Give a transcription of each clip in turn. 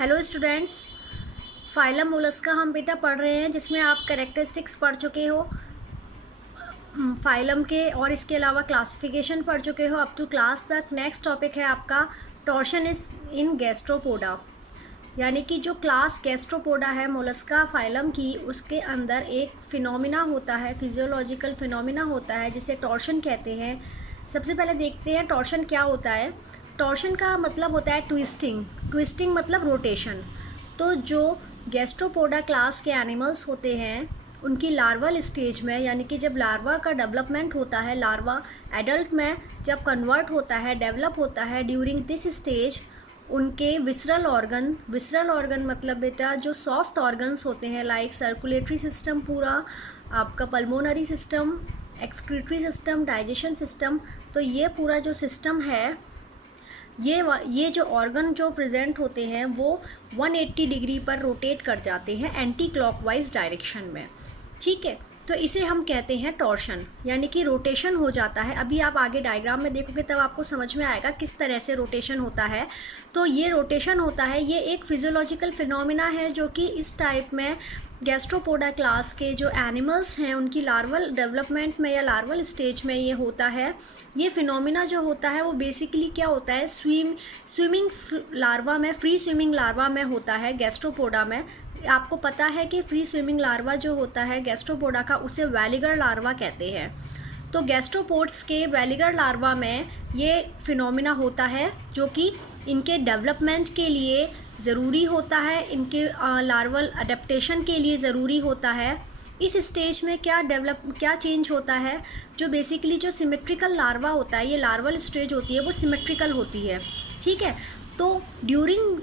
Hello students, phylum Mollusca हम बेटा पढ़ रहे हैं जिसमें आप कैरेक्टरिस्टिक्स पढ़ चुके हो फाइलम के, और इसके अलावा क्लासिफिकेशन पढ़ चुके हो अप टू क्लास तक। नेक्स्ट टॉपिक है आपका टॉर्शन इज इन गैस्ट्रोपोडा, यानी कि जो क्लास गैस्ट्रोपोडा है मोलस्का फाइलम की, उसके अंदर एक फिनोमिना होता है, फिजियोलॉजिकल फिनोमिना होता है जिसे टॉर्शन कहते हैं। सबसे पहले देखते हैं टॉर्शन क्या होता है। टॉर्शन का मतलब होता है ट्विस्टिंग। ट्विस्टिंग मतलब रोटेशन। तो जो गैस्ट्रोपोडा क्लास के एनिमल्स होते हैं उनकी लार्वल स्टेज में, यानी कि जब लार्वा का डेवलपमेंट होता है, लार्वा एडल्ट में जब कन्वर्ट होता है, डेवलप होता है, ड्यूरिंग दिस स्टेज उनके विसरल ऑर्गन मतलब बेटा जो सॉफ्ट ऑर्गन्स होते हैं, लाइक सर्कुलेटरी सिस्टम, पूरा आपका pulmonary system, excretory system, digestion system, तो ये पूरा जो सिस्टम है, ये जो ऑर्गन जो प्रेजेंट होते हैं वो 180 डिग्री पर रोटेट कर जाते हैं एंटी क्लॉकवाइज डायरेक्शन में। ठीक है, तो इसे हम कहते हैं टॉर्शन, यानी कि रोटेशन हो जाता है। अभी आप आगे डायग्राम में देखोगे तब आपको समझ में आएगा किस तरह से रोटेशन होता है। तो ये रोटेशन होता है, ये एक फिजियोलॉजिकल फिनोमिना है जो कि इस टाइप में गैस्ट्रोपोडा क्लास के जो एनिमल्स हैं उनकी लार्वल डेवलपमेंट में या लार्वल स्टेज में ये होता है। ये फिनोमिना जो होता है वो बेसिकली क्या होता है, स्विमिंग लार्वा में, फ्री स्विमिंग लार्वा में होता है गैस्ट्रोपोडा में। आपको पता है कि फ्री स्विमिंग लार्वा जो होता है गैस्ट्रोपोडा का, उसे वैलिगर लार्वा कहते हैं। तो गैस्ट्रोपोड्स के वैलिगर लार्वा में ये फिनोमिना होता है जो कि इनके डेवलपमेंट के लिए ज़रूरी होता है, इनके लार्वल अडेप्टेशन के लिए ज़रूरी होता है। इस स्टेज में क्या चेंज होता है, जो बेसिकली जो सिमेट्रिकल लार्वा होता है, ये लार्वल स्टेज होती है वो सिमेट्रिकल होती है। ठीक है, तो ड्यूरिंग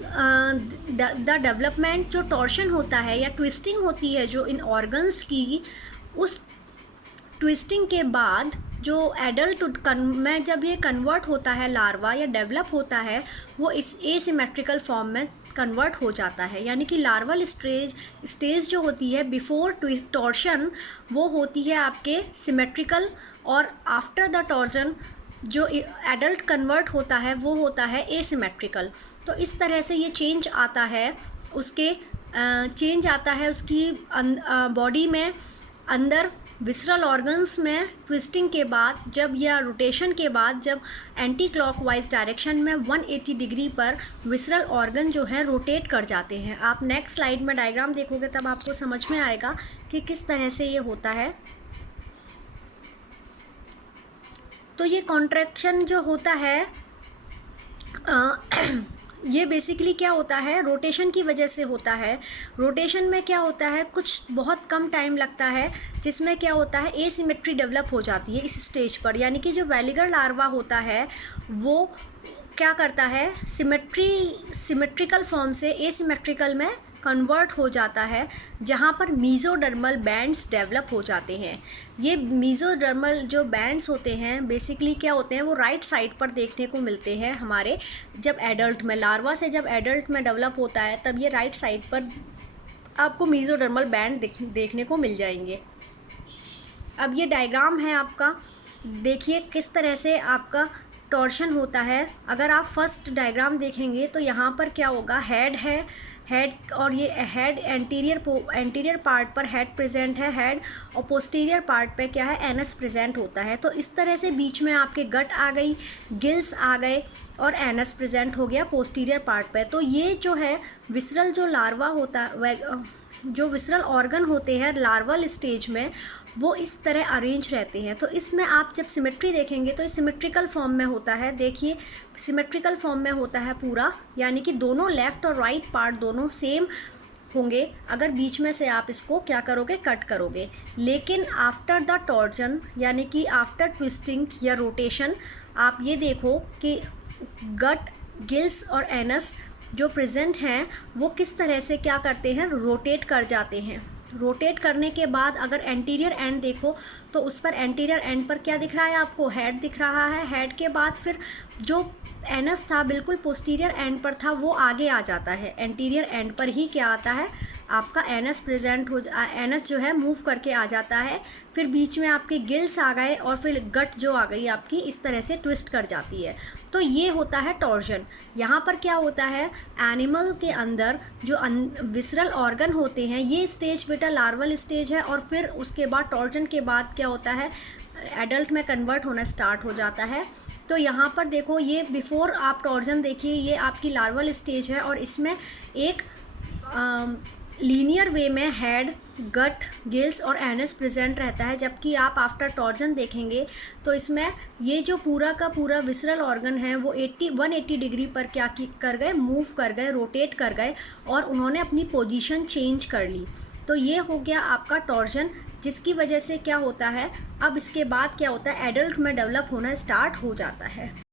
द डेवलपमेंट जो टॉर्शन होता है या ट्विस्टिंग होती है जो इन ऑर्गन्स की, उस ट्विस्टिंग के बाद जो एडल्ट में जब ये कन्वर्ट होता है लार्वा या डेवलप होता है, वो इस एसिमेट्रिकल फॉर्म में कन्वर्ट हो जाता है। यानी कि लार्वल स्टेज जो होती है बिफोर टॉर्शन वो होती है आपके सिमेट्रिकल, और आफ्टर द टॉर्शन जो एडल्ट कन्वर्ट होता है वो होता है एसिमेट्रिकल। तो इस तरह से ये चेंज आता है उसकी बॉडी में, अंदर विसरल ऑर्गन्स में ट्विस्टिंग के बाद जब या रोटेशन के बाद जब एंटी क्लॉकवाइज डायरेक्शन में 180 डिग्री पर विसरल ऑर्गन जो है रोटेट कर जाते हैं। आप नेक्स्ट स्लाइड में डायग्राम देखोगे तब आपको समझ में आएगा कि किस तरह से ये होता है। तो ये कॉन्ट्रैक्शन जो होता है ये बेसिकली क्या होता है, रोटेशन की वजह से होता है। रोटेशन में क्या होता है, कुछ बहुत कम टाइम लगता है, जिसमें क्या होता है एसिमेट्री डेवलप हो जाती है इस स्टेज पर। यानी कि जो वैलिगर लार्वा होता है वो क्या करता है, सिमेट्रिकल फॉर्म से एसिमेट्रिकल में कन्वर्ट हो जाता है, जहाँ पर मीज़ोडर्मल बैंड्स डेवलप हो जाते हैं। ये मीज़ोडर्मल जो बैंड्स होते हैं बेसिकली क्या होते हैं, वो राइट साइड पर देखने को मिलते हैं हमारे, जब एडल्ट में, लार्वा से जब एडल्ट में डेवलप होता है तब ये राइट साइड पर आपको मीज़ोडर्मल बैंड देखने को मिल जाएंगे। अब ये डायग्राम है आपका, देखिए किस तरह से आपका टॉर्शन होता है। अगर आप फर्स्ट डायग्राम देखेंगे तो यहाँ पर क्या होगा, हेड है, हेड, और ये हेड एंटीरियर पार्ट पर हेड प्रेजेंट है, हेड, और पोस्टीरियर पार्ट पे क्या है, एनस प्रेजेंट होता है। तो इस तरह से बीच में आपके गट आ गई, गिल्स आ गए, और एनस प्रेजेंट हो गया पोस्टीरियर पार्ट पे। तो ये जो है विसरल जो लार्वा होता है, जो विसरल ऑर्गन होते हैं लार्वल स्टेज में, वो इस तरह अरेंज रहते हैं। तो इसमें आप जब सिमेट्री देखेंगे तो सिमेट्रिकल फॉर्म में होता है। देखिए सिमेट्रिकल फॉर्म में होता है पूरा, यानी कि दोनों लेफ़्ट और राइट पार्ट दोनों सेम होंगे अगर बीच में से आप इसको क्या करोगे, कट करोगे। लेकिन आफ्टर द टॉर्जन, यानी कि आफ्टर ट्विस्टिंग या रोटेशन, आप ये देखो कि गट, गिल्स और एनस जो प्रेजेंट हैं वो किस तरह से क्या करते हैं, रोटेट कर जाते हैं। रोटेट करने के बाद अगर एंटीरियर एंड देखो तो उस पर एंटीरियर एंड पर क्या दिख रहा है आपको, हेड दिख रहा है। हेड के बाद फिर जो एनस था बिल्कुल पोस्टीरियर एंड पर था वो आगे आ जाता है, एंटीरियर एंड पर ही क्या आता है, आपका एनएस प्रेजेंट हो एनएस जो है मूव करके आ जाता है, फिर बीच में आपके गिल्स आ गए और फिर गट जो आ गई आपकी इस तरह से ट्विस्ट कर जाती है। तो ये होता है टॉर्जन। यहाँ पर क्या होता है, एनिमल के अंदर जो विसरल ऑर्गन होते हैं, ये स्टेज बेटा लार्वल स्टेज है, और फिर उसके बाद टॉर्जन के बाद क्या होता है, एडल्ट में कन्वर्ट होना स्टार्ट हो जाता है। तो यहाँ पर देखो, ये बिफोर आप टॉर्जन देखिए, ये आपकी लार्वल स्टेज है और इसमें एक लीनियर वे में हेड, गट, गिल्स और एनस प्रेजेंट रहता है, जबकि आप आफ्टर टॉर्जन देखेंगे तो इसमें ये जो पूरा का पूरा विसरल ऑर्गन है वो 180 डिग्री पर क्या कर गए, मूव कर गए, रोटेट कर गए और उन्होंने अपनी पोजीशन चेंज कर ली। तो ये हो गया आपका टॉर्जन, जिसकी वजह से क्या होता है, अब इसके बाद क्या होता है, एडल्ट में डेवलप होना स्टार्ट हो जाता है।